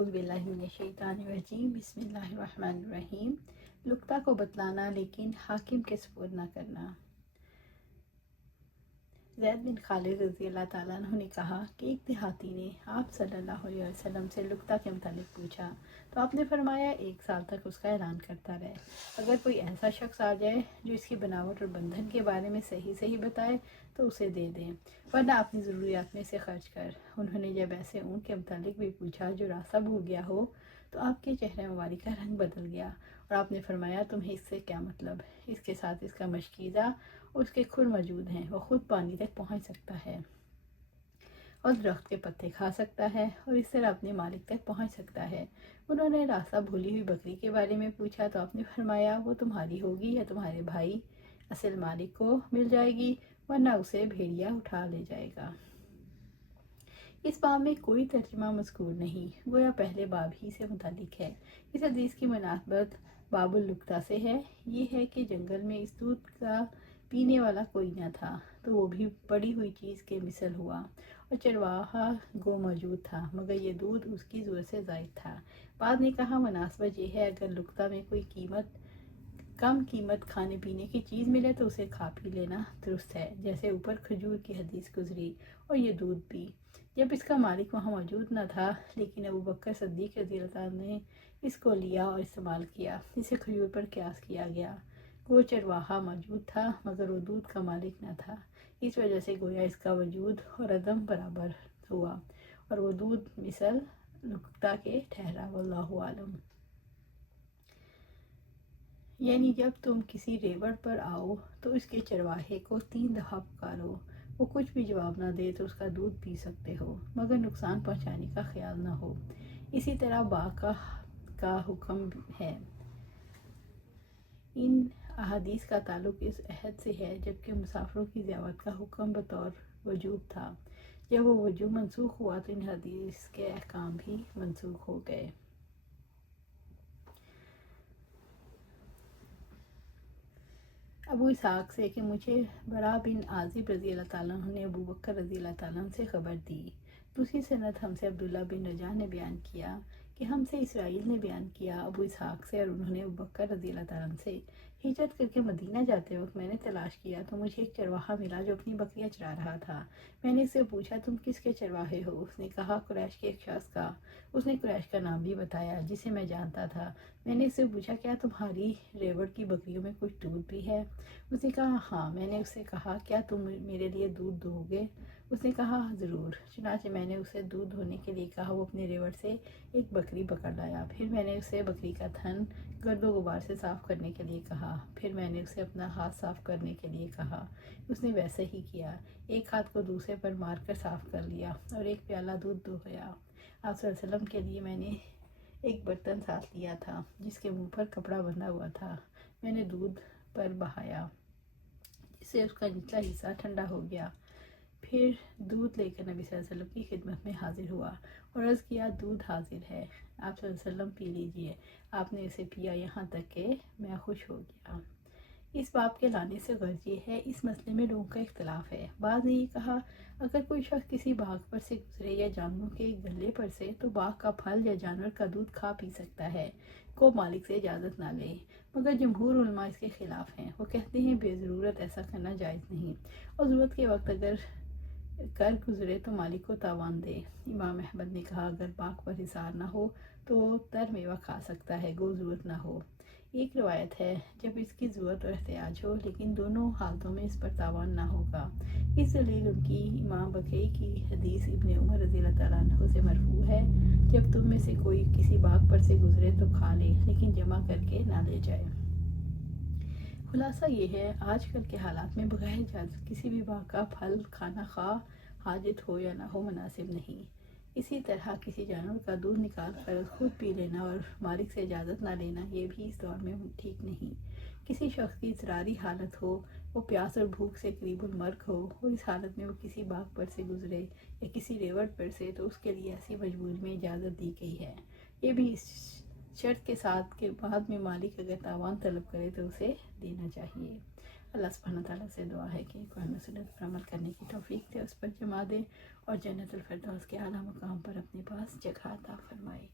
اعوذ باللہ من الشیطان الرجیم، بسم اللہ الرحمن الرحیم۔ لقطہ کو بتلانا لیکن حاکم کے سپرد نہ کرنا۔ زید بن خالد رضی اللہ تعالیٰ عنہ نے کہا کہ ایک دیہاتی نے آپ صلی اللہ علیہ وسلم سے لقطہ کے متعلق پوچھا تو آپ نے فرمایا 1 سال تک اس کا اعلان کرتا رہے۔ اگر کوئی ایسا شخص آ جائے جو اس کی بناوٹ اور بندھن کے بارے میں صحیح بتائے تو اسے دے دیں، ورنہ اپنی ضروریات میں سے خرچ کر۔ انہوں نے جب ایسے اونٹ کے متعلق بھی پوچھا جو راستہ بھول گیا ہو تو آپ کے چہرے مبارک کا رنگ بدل گیا اور آپ نے فرمایا تمہیں اس سے کیا مطلب؟ اس کے ساتھ اس کا مشکیزہ اور اس کے کھر موجود ہیں، وہ خود پانی تک پہنچ سکتا ہے اور درخت کے پتے کھا سکتا ہے اور اس طرح اپنے مالک تک پہنچ سکتا ہے۔ انہوں نے راستہ بھولی ہوئی بکری کے بارے میں پوچھا تو آپ نے فرمایا وہ تمہاری ہوگی یا تمہارے بھائی اصل مالک کو مل جائے گی، ورنہ اسے بھیڑیا اٹھا لے جائے گا۔ اس باب میں کوئی ترجمہ مذکور نہیں، گویا پہلے باب ہی سے متعلق ہے۔ اس حدیث کی مناسبت باب اللقطہ سے ہے، یہ ہے کہ جنگل میں اس دودھ کا پینے والا کوئی نہ تھا تو وہ بھی پڑی ہوئی چیز کے مثل ہوا، اور چرواہا گو موجود تھا مگر یہ دودھ اس کی ضرورت سے زائد تھا۔ بعد نے کہا مناسبت یہ ہے اگر لقطہ میں کوئی کم قیمت کھانے پینے کی چیز ملے تو اسے کھا پی لینا درست ہے، جیسے اوپر کھجور کی حدیث گزری، اور یہ دودھ بھی۔ جب اس کا مالک وہاں موجود نہ تھا لیکن ابوبکر صدیق رضی اللہ عنہ نے اس کو لیا اور استعمال کیا، اسے کھجور پر قیاس کیا گیا۔ وہ چرواہا موجود تھا مگر وہ دودھ کا مالک نہ تھا، اس وجہ سے گویا اس کا وجود اور عدم برابر ہوا اور وہ دودھ مثل لقطہ کے ٹھہرا، واللہ عالم۔ یعنی جب تم کسی ریوڑ پر آؤ تو اس کے چرواہے کو 3 دفعہ پکارو، وہ کچھ بھی جواب نہ دے تو اس کا دودھ پی سکتے ہو مگر نقصان پہنچانے کا خیال نہ ہو۔ اسی طرح باغ کا حکم ہے۔ ان احادیث کا تعلق اس عہد سے ہے جبکہ مسافروں کی ضیافت کا حکم بطور وجوب تھا۔ جب وہ وجوب منسوخ ہوا تو ان حدیث کے احکام بھی منسوخ ہو گئے۔ ابو اسحاق سے کہ مجھے برا بن عازب رضی اللہ تعالیٰ عنہ نے ابوبکر رضی اللہ تعالیٰ عنہ سے خبر دی۔ دوسری سند ہم سے عبداللہ بن رجاء نے بیان کیا کہ ہم سے اسرائیل نے بیان کیا ابو اسحاق سے، اور انہوں نے ابوبکر رضی اللہ تعالیٰ عنہ سے ہجرت کر کے مدینہ جاتے وقت میں نے تلاش کیا تو مجھے ایک چرواہا ملا جو اپنی بکریاں چرا رہا تھا۔ میں نے اس سے پوچھا تم کس کے چرواہے ہو؟ اس نے کہا قریش کے ایک شخص کا۔ اس نے قریش کا نام بھی بتایا جسے میں جانتا تھا۔ میں نے اس سے پوچھا کیا تمہاری ریوڑ کی بکریوں میں کچھ دودھ بھی ہے؟ اس نے کہا ہاں۔ میں نے اس سے کہا کیا تم میرے لیے دودھ دو گے؟ اس نے کہا ضرور۔ چنانچہ میں نے اسے دودھ دھونے کے لیے کہا، وہ اپنے ریوڑ سے ایک بکری پکڑ لایا۔ پھر میں نے اسے بکری کا تھن گرد و غبار سے صاف کرنے کے لیے کہا۔ پھر میں نے اسے اپنا ہاتھ صاف کرنے کے لیے کہا۔ اس نے ویسے ہی کیا، ایک ہاتھ کو دوسرے پر مار کر صاف کر لیا اور ایک پیالہ دودھ دھویا۔ آپ صلی اللہ علیہ وسلم کے لیے میں نے ایک برتن ساتھ لیا تھا جس کے منہ پر کپڑا بندھا ہوا تھا۔ میں نے دودھ پر بہایا جس سے اس کا نچلا حصہ ٹھنڈا ہو گیا۔ پھر دودھ لے کر نبی صلی اللہ علیہ وسلم کی خدمت میں حاضر ہوا اور عرض کیا دودھ حاضر ہے، آپ صلی اللہ علیہ وسلم پی لیجئے۔ آپ نے اسے پیا یہاں تک کہ میں خوش ہو گیا۔ اس باب کے لانے سے غرض یہ ہے اس مسئلے میں لوگوں کا اختلاف ہے۔ بعض نے یہ کہا اگر کوئی شخص کسی باغ پر سے گزرے یا جانوروں کے گلے پر سے تو باغ کا پھل یا جانور کا دودھ کھا پی سکتا ہے، کو مالک سے اجازت نہ لے، مگر جمہور علماء اس کے خلاف ہیں۔ وہ کہتے ہیں بے ضرورت ایسا کرنا جائز نہیں، اور ضرورت کے وقت اگر کر گزرے تو مالک کو تاوان دے۔ امام احمد نے کہا اگر باغ پر حصار نہ ہو تو تر میوہ کھا سکتا ہے گو ضرورت نہ ہو۔ ایک روایت ہے جب اس کی ضرورت اور احتیاج ہو، لیکن دونوں حالتوں میں اس پر تاوان نہ ہوگا۔ اس دلیل ان کی امام بقی کی حدیث ابن عمر رضی اللہ تعالیٰ عنہ سے مرفوع ہے، جب تم میں سے کوئی کسی باغ پر سے گزرے تو کھا لے لیکن جمع کر کے نہ لے جائے۔ خلاصہ یہ ہے آج کل کے حالات میں بغیر اجازت کسی بھی باغ کا پھل کھانا خواہ حاجت ہو یا نہ ہو مناسب نہیں۔ اسی طرح کسی جانور کا دودھ نکال کر خود پی لینا اور مالک سے اجازت نہ لینا یہ بھی اس دور میں ٹھیک نہیں۔ کسی شخص کی اضطراری حالت ہو، وہ پیاس اور بھوک سے قریب المرگ ہو اور اس حالت میں وہ کسی باغ پر سے گزرے یا کسی ریوڑ پر سے تو اس کے لیے ایسی مجبوری میں اجازت دی گئی ہے، یہ بھی اس شرط کے ساتھ کہ بعد میں مالک اگر تاوان طلب کرے تو اسے دینا چاہیے۔ اللہ سبحانہ تعالیٰ سے دعا ہے کہ قرآن و سنت پر عمل کرنے کی توفیق دے، اس پر جمع دے اور جنت الفردوس کے اعلیٰ مقام پر اپنے پاس جگہ عطا فرمائے۔